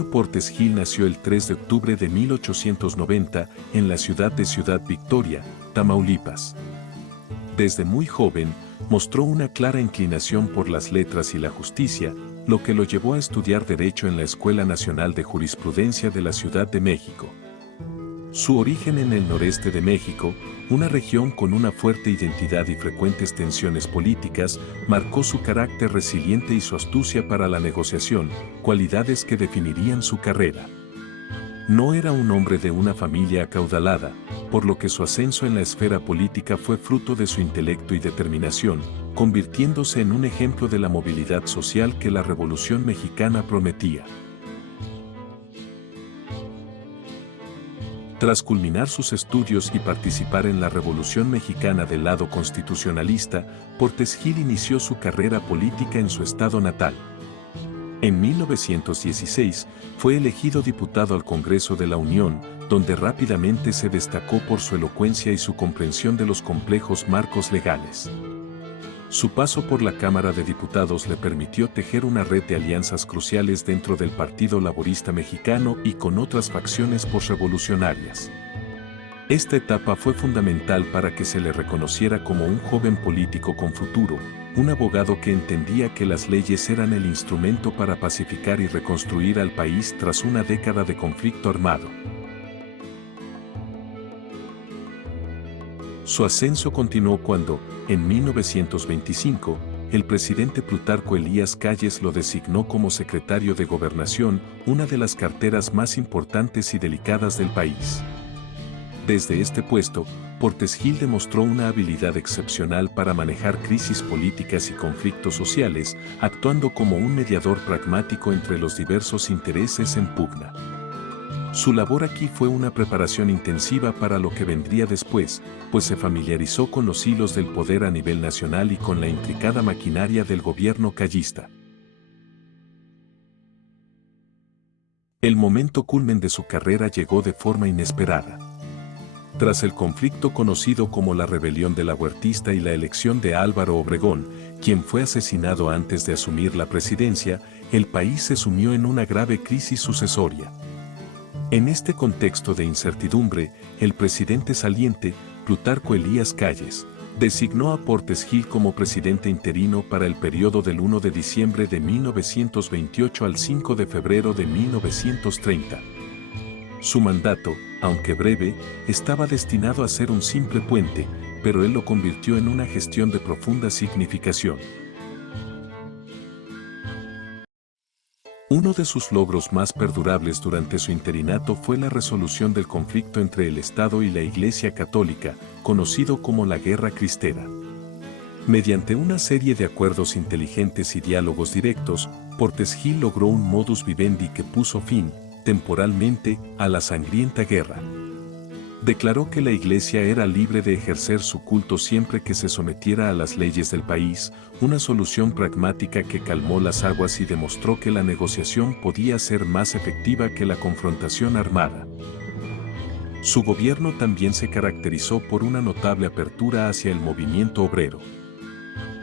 Emilio Portes Gil nació el 3 de octubre de 1890 en la ciudad de Ciudad Victoria, Tamaulipas. Desde muy joven, mostró una clara inclinación por las letras y la justicia, lo que lo llevó a estudiar Derecho en la Escuela Nacional de Jurisprudencia de la Ciudad de México. Su origen en el noreste de México, una región con una fuerte identidad y frecuentes tensiones políticas, marcó su carácter resiliente y su astucia para la negociación, cualidades que definirían su carrera. No era un hombre de una familia acaudalada, por lo que su ascenso en la esfera política fue fruto de su intelecto y determinación, convirtiéndose en un ejemplo de la movilidad social que la Revolución Mexicana prometía. Tras culminar sus estudios y participar en la Revolución Mexicana del lado constitucionalista, Portes Gil inició su carrera política en su estado natal. En 1916, fue elegido diputado al Congreso de la Unión, donde rápidamente se destacó por su elocuencia y su comprensión de los complejos marcos legales. Su paso por la Cámara de Diputados le permitió tejer una red de alianzas cruciales dentro del Partido Laborista Mexicano y con otras facciones posrevolucionarias. Esta etapa fue fundamental para que se le reconociera como un joven político con futuro, un abogado que entendía que las leyes eran el instrumento para pacificar y reconstruir al país tras una década de conflicto armado. Su ascenso continuó cuando, en 1925, el presidente Plutarco Elías Calles lo designó como secretario de Gobernación, una de las carteras más importantes y delicadas del país. Desde este puesto, Portes Gil demostró una habilidad excepcional para manejar crisis políticas y conflictos sociales, actuando como un mediador pragmático entre los diversos intereses en pugna. Su labor aquí fue una preparación intensiva para lo que vendría después, pues se familiarizó con los hilos del poder a nivel nacional y con la intricada maquinaria del gobierno callista. El momento culmen de su carrera llegó de forma inesperada. Tras el conflicto conocido como la Rebelión de la Huertista y la elección de Álvaro Obregón, quien fue asesinado antes de asumir la presidencia, el país se sumió en una grave crisis sucesoria. En este contexto de incertidumbre, el presidente saliente, Plutarco Elías Calles, designó a Portes Gil como presidente interino para el periodo del 1 de diciembre de 1928 al 5 de febrero de 1930. Su mandato, aunque breve, estaba destinado a ser un simple puente, pero él lo convirtió en una gestión de profunda significación. Uno de sus logros más perdurables durante su interinato fue la resolución del conflicto entre el Estado y la Iglesia Católica, conocido como la Guerra Cristera. Mediante una serie de acuerdos inteligentes y diálogos directos, Portes Gil logró un modus vivendi que puso fin, temporalmente, a la sangrienta guerra. Declaró que la Iglesia era libre de ejercer su culto siempre que se sometiera a las leyes del país, una solución pragmática que calmó las aguas y demostró que la negociación podía ser más efectiva que la confrontación armada. Su gobierno también se caracterizó por una notable apertura hacia el movimiento obrero.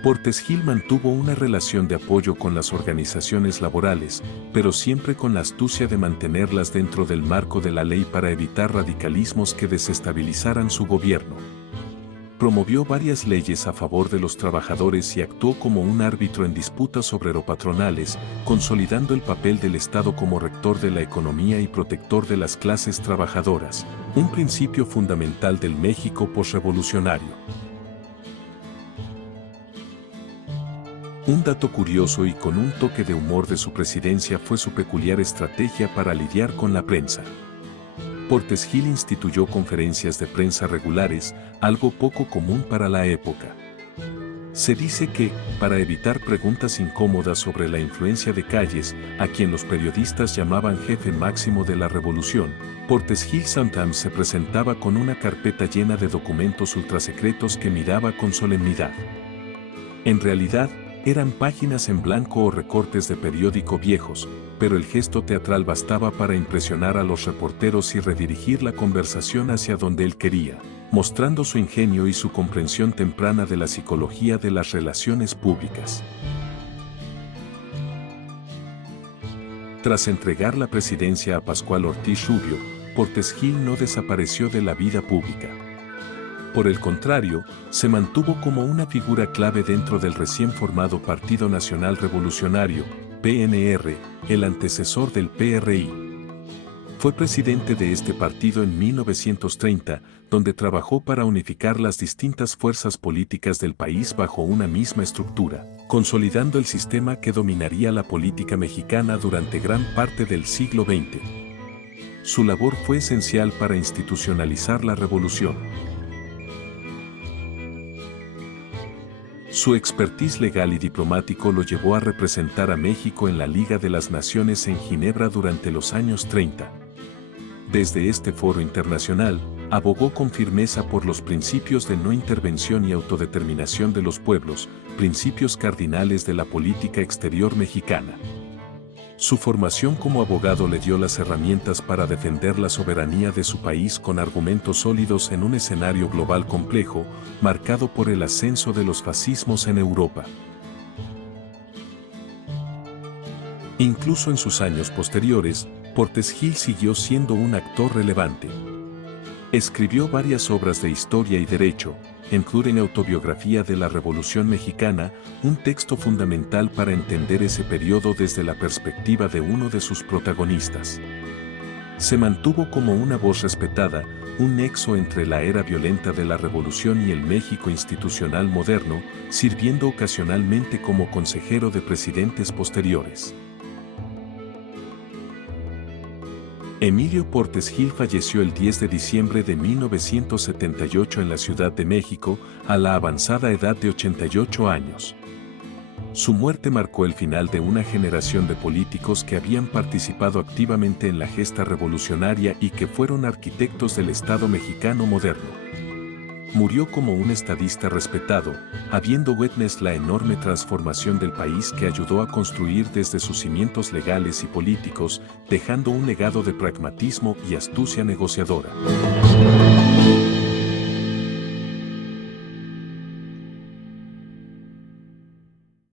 Portes Gil mantuvo una relación de apoyo con las organizaciones laborales, pero siempre con la astucia de mantenerlas dentro del marco de la ley para evitar radicalismos que desestabilizaran su gobierno. Promovió varias leyes a favor de los trabajadores y actuó como un árbitro en disputas obrero-patronales, consolidando el papel del Estado como rector de la economía y protector de las clases trabajadoras, un principio fundamental del México posrevolucionario. Un dato curioso y con un toque de humor de su presidencia fue su peculiar estrategia para lidiar con la prensa. Portes Gil instituyó conferencias de prensa regulares, algo poco común para la época. Se dice que, para evitar preguntas incómodas sobre la influencia de Calles, a quien los periodistas llamaban jefe máximo de la revolución, Portes Gil sometimes se presentaba con una carpeta llena de documentos ultrasecretos que miraba con solemnidad. En realidad, eran páginas en blanco o recortes de periódico viejos, pero el gesto teatral bastaba para impresionar a los reporteros y redirigir la conversación hacia donde él quería, mostrando su ingenio y su comprensión temprana de la psicología de las relaciones públicas. Tras entregar la presidencia a Pascual Ortiz Rubio, Portes Gil no desapareció de la vida pública. Por el contrario, se mantuvo como una figura clave dentro del recién formado Partido Nacional Revolucionario, PNR, el antecesor del PRI. Fue presidente de este partido en 1930, donde trabajó para unificar las distintas fuerzas políticas del país bajo una misma estructura, consolidando el sistema que dominaría la política mexicana durante gran parte del siglo XX. Su labor fue esencial para institucionalizar la revolución. Su expertise legal y diplomático lo llevó a representar a México en la Liga de las Naciones en Ginebra durante los años 30. Desde este foro internacional, abogó con firmeza por los principios de no intervención y autodeterminación de los pueblos, principios cardinales de la política exterior mexicana. Su formación como abogado le dio las herramientas para defender la soberanía de su país con argumentos sólidos en un escenario global complejo, marcado por el ascenso de los fascismos en Europa. Incluso en sus años posteriores, Portes Gil siguió siendo un actor relevante. Escribió varias obras de historia y derecho, incluyen Autobiografía de la Revolución Mexicana, un texto fundamental para entender ese periodo desde la perspectiva de uno de sus protagonistas. Se mantuvo como una voz respetada, un nexo entre la era violenta de la Revolución y el México institucional moderno, sirviendo ocasionalmente como consejero de presidentes posteriores. Emilio Portes Gil falleció el 10 de diciembre de 1978 en la Ciudad de México, a la avanzada edad de 88 años. Su muerte marcó el final de una generación de políticos que habían participado activamente en la gesta revolucionaria y que fueron arquitectos del Estado mexicano moderno. Murió como un estadista respetado, habiendo witnessed la enorme transformación del país que ayudó a construir desde sus cimientos legales y políticos, dejando un legado de pragmatismo y astucia negociadora.